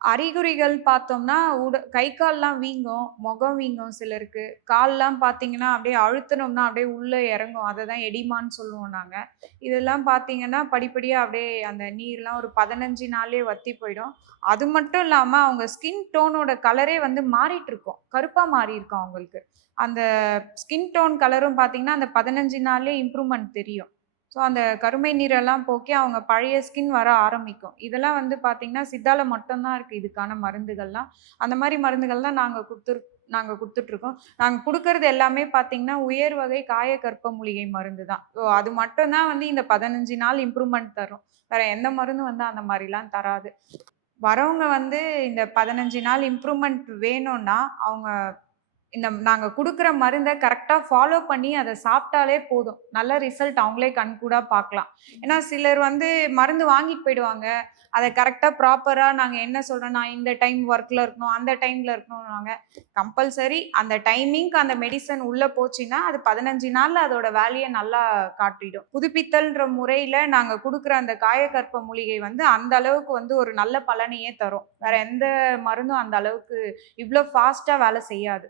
அறிகுறிகள் பார்த்தோம்னா, உட கை கால்லாம் வீங்கும், முகம் வீங்கும் சிலருக்கு. கால்லாம் பார்த்தீங்கன்னா, அப்படியே அழுத்துனோம்னா அப்படியே உள்ளே இறங்கும். அதை தான் எடிமான்னு சொல்லுவோம் நாங்கள் இதெல்லாம் பார்த்தீங்கன்னா, படிப்படியாக அப்படியே அந்த நீர்லாம் ஒரு பதினஞ்சு நாளே வத்தி போயிடும். அது மட்டும் இல்லாமல் அவங்க ஸ்கின் டோனோட கலரே வந்து மாறிட்டுருக்கும். கருப்பாக மாறியிருக்கோம் அவங்களுக்கு. அந்த ஸ்கின் டோன் கலரும் பார்த்தீங்கன்னா, அந்த பதினஞ்சு நாளே இம்ப்ரூவ்மெண்ட் தெரியும். ஸோ, அந்த கருமை நீரெல்லாம் போக்கி அவங்க பழைய ஸ்கின் வர ஆரம்பிக்கும். இதெல்லாம் வந்து பார்த்திங்கன்னா சித்தால மட்டும்தான் இருக்குது இதுக்கான மருந்துகள்லாம். அந்த மாதிரி மருந்துகள் தான் நாங்கள் கொடுத்துரு நாங்கள் கொடுத்துட்ருக்கோம் நாங்கள் கொடுக்கறது எல்லாமே பார்த்தீங்கன்னா, உயர் வகை காயக்கற்ப மூலிகை மருந்து தான். ஸோ, அது மட்டும்தான் வந்து இந்த 15 நாள் இம்ப்ரூவ்மெண்ட் தரும். வேறு எந்த மருந்தும் வந்து அந்த மாதிரிலாம் தராது. வரவங்க வந்து இந்த 15 நாள் இம்ப்ரூவ்மெண்ட் வேணும்னா, அவங்க இந்த நாங்கள் கொடுக்குற மருந்தை கரெக்டாக ஃபாலோ பண்ணி அதை சாப்பிட்டாலே போதும். நல்ல ரிசல்ட் அவங்களே கண்கூடா பார்க்கலாம். ஏன்னா சிலர் வந்து மருந்து வாங்கிட்டு போயிடுவாங்க. அதை கரெக்டாக ப்ராப்பராக நாங்கள் என்ன சொல்றோம்னா, இந்த டைம் ஒர்க்கில் இருக்கணும், அந்த டைமில் இருக்கணும்னுவாங்க. கம்பல்சரி அந்த டைமிங்க்கு அந்த மெடிசன் உள்ளே போச்சுன்னா, அது பதினஞ்சு நாளில் அதோட வேலையை நல்லா காட்டிடும். புதுப்பித்தல்ன்ற முறையில் நாங்கள் கொடுக்குற அந்த காயக்கற்ப மூலிகை வந்து அந்த அளவுக்கு வந்து ஒரு நல்ல பலனையே தரும். வேற எந்த மருந்தும் அந்த அளவுக்கு இவ்வளோ ஃபாஸ்ட்டாக வேலை செய்யாது.